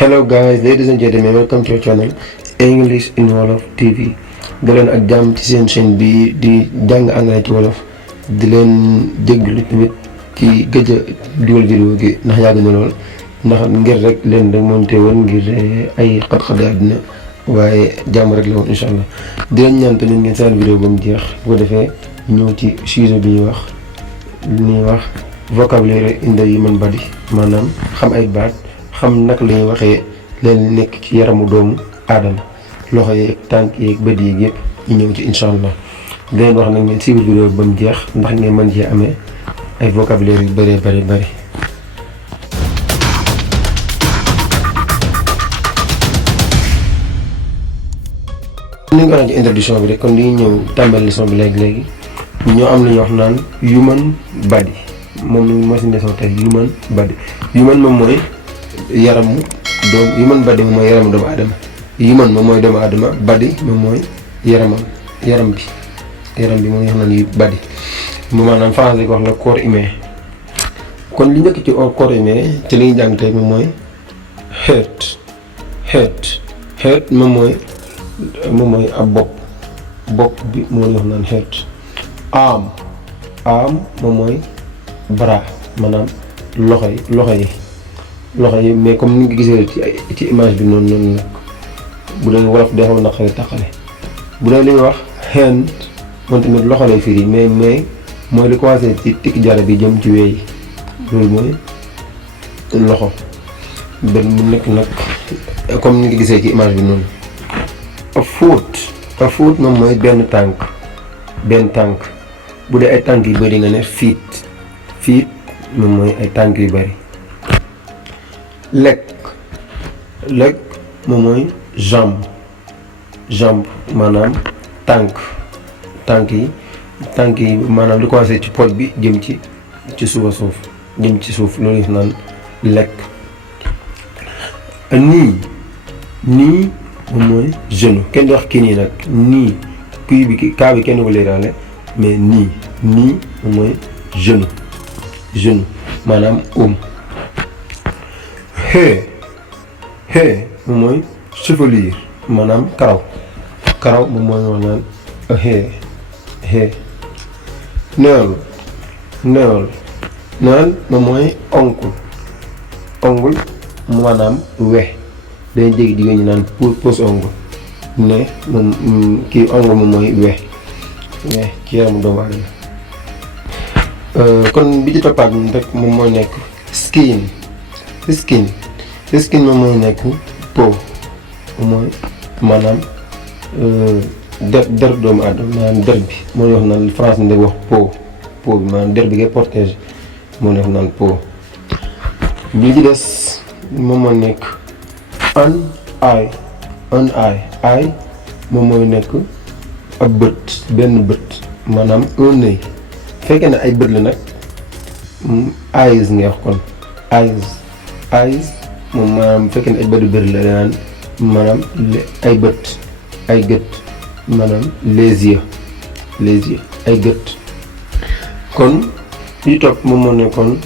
Hello guys, ladies and gentlemen, welcome to your channel English in Wolof TV. daleen ak jàmm ci seen chaîne bi di jàng anglais ci wolof, di leen déglu tamit ci gëj a dugal vidéo gi ndax yàgg na lool, ndax ngir rek leen rek monté woon ngir ay xat-xat àddina, waaye jàmm rek la woon incha allah. di leen ñaan tamit ngeen seen vidéo ba mu jeex, bu ko defee ñëw ci sujet bi ñuy wax vocabulaire in the human body, maanaam xam ay baat, xam naka la ñuy waxee leen nekk ci yaramu doomu aadama, loxo yeeg tànk yeeg bët yeeg yëpp ñu ñëw ci incha allah. di leen wax nag ngeen suivre vidéo ba mu jeex ndax ngeen mën cee amee ay vocabulaire yu bëree bëri. ni nga ko ci introduction bi rek, kon li ñëw tàmbali leçon bi léegi ñoo am lu ñuy wax naan human body, moom mooy suñu leçon tey. human moom mooy yaramu doomu, human body moom mooy yaramu doomu aadama. human moom mooy doomu aadama, body moom mooy yaram bi moom nga xam ne body mu maanaam français ko wax nga corps humain. kon li njëkk ci corps humain ci li ñu jàng tey moom mooy head moom mooy ab bopp bi moo ñu wax naan head. arm moom mooy bras, maanaam loxo yi mais comme ni nga gisee ci image bi noonu nag bu dee wolof day xaw naqari taqale. bu dee li ñuy wax hand moom tamit loxo lay firi, mais mooy li commencé ci tikk jara bi jëm ci weey, loolu mooy loxo. benn mu nekk nag comme ni nga gisee ci image bi noonu. a foot moom mooy benn tànk. bu dee ay tànk yu bëri nga ne feet moom mooy ay tànk yu bëri. leg moom mooy jambe maanaam tànk yi maanaam li commencé ci pooj bi jëm ci suuf loolu yëpp naan leg. nii moom mooy genou, kenn di wax kii nii nag, nii kuy bi kaa bi kenn ko leeraale, mais nii moom mooy genou maanaam moom mooy chevelure maanaam karaw moom mooy wax naan hair. nail moom mooy ongle maanaam we, day jéggi jigéen ñi naan pose ongle, ne moom kii ongle moom mooy we ci yaramu doomu aadama. kon bi ci toppaat rek moom mooy nekk skin moom mooy nekk peau, mooy maanaam der doomu aadama, maanaam der bi moo ñu wax naan France nday wax peau bi, maanaam der bi ngay protéger moo ñu wax naan peau. bi ci des moom moo nekk an eye moom mooy nekk ab benn bët, maanaam un œil. fekkee ne ay bët la nag eyes ngay wax, kon eyes moom maanaam fekkee ne ay bët bëri la danaan maanaam ay gët maanaam les yeux ay gët. kon li topp moom moo nekkoon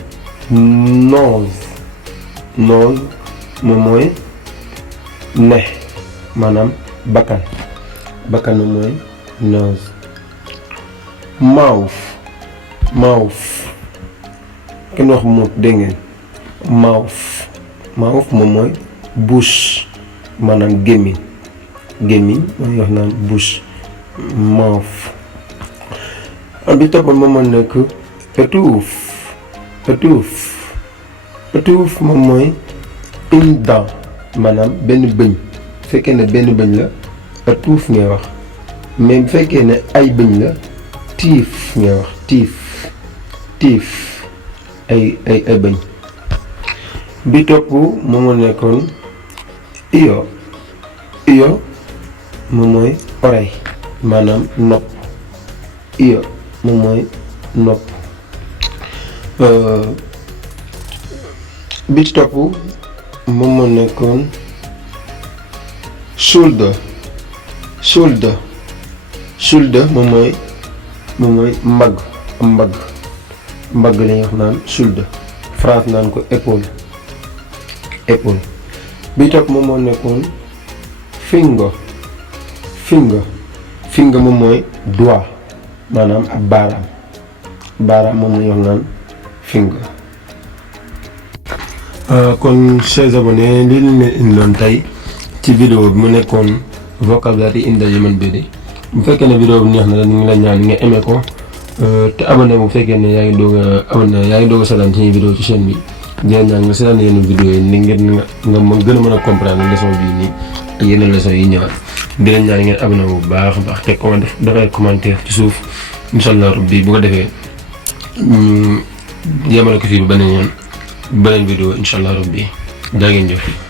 nose moom mooy ne, maanaam bakkan moom mooy nose. mouth kenn wax muut, dégg ngeen. mouth moom mooy bouche maanaam gémmiñ mooy wax naan bouche, mouth. bi toppal moom moo nekk étouffe moom mooy une dent, maanaam benn bëñ. fekkee ne benn bëñ la étouffe ngay wax, mais bu fekkee ne ay bëñ la teeth ngay wax, teeth ay bëñ. bi topp moom moo nekkoon ear moom mooy oreille, maanaam nopp. ear moom mooy nopp. bi ci topp moom moo nekkoon shoulder moom mooy mbagg la ñuy wax naan shoulder, France naan ko épaule. bi topp moom moo nekkoon finger moom mooy doigt maanaam ab baaraam moom la ñuy wax naan finger. kon chers abonnés lii lañ leen indiloon tey ci vidéo bi mu nekkoon vocabulary in the human body. bu fekkee ne vidéo bi neex na la ñu ngi la ñaan nga aimé ko te abonné bu fekkee ne yaa ngi doog a seetaan ci vidéo ci chaîne bi di leen ñaan nga seetaan yenn vidéo yi ni ngeen nga gën a mën a comprendre leçon bii nii ak yeneen leçon yi ñëwaat di leen ñaan ngeen abonné bu baax a baax te dafay commentaire ci suuf incha allah rabbi bu ko defee yemale ko fii ba beneen vidéo incha allah rabbi jaa ngeen jëf.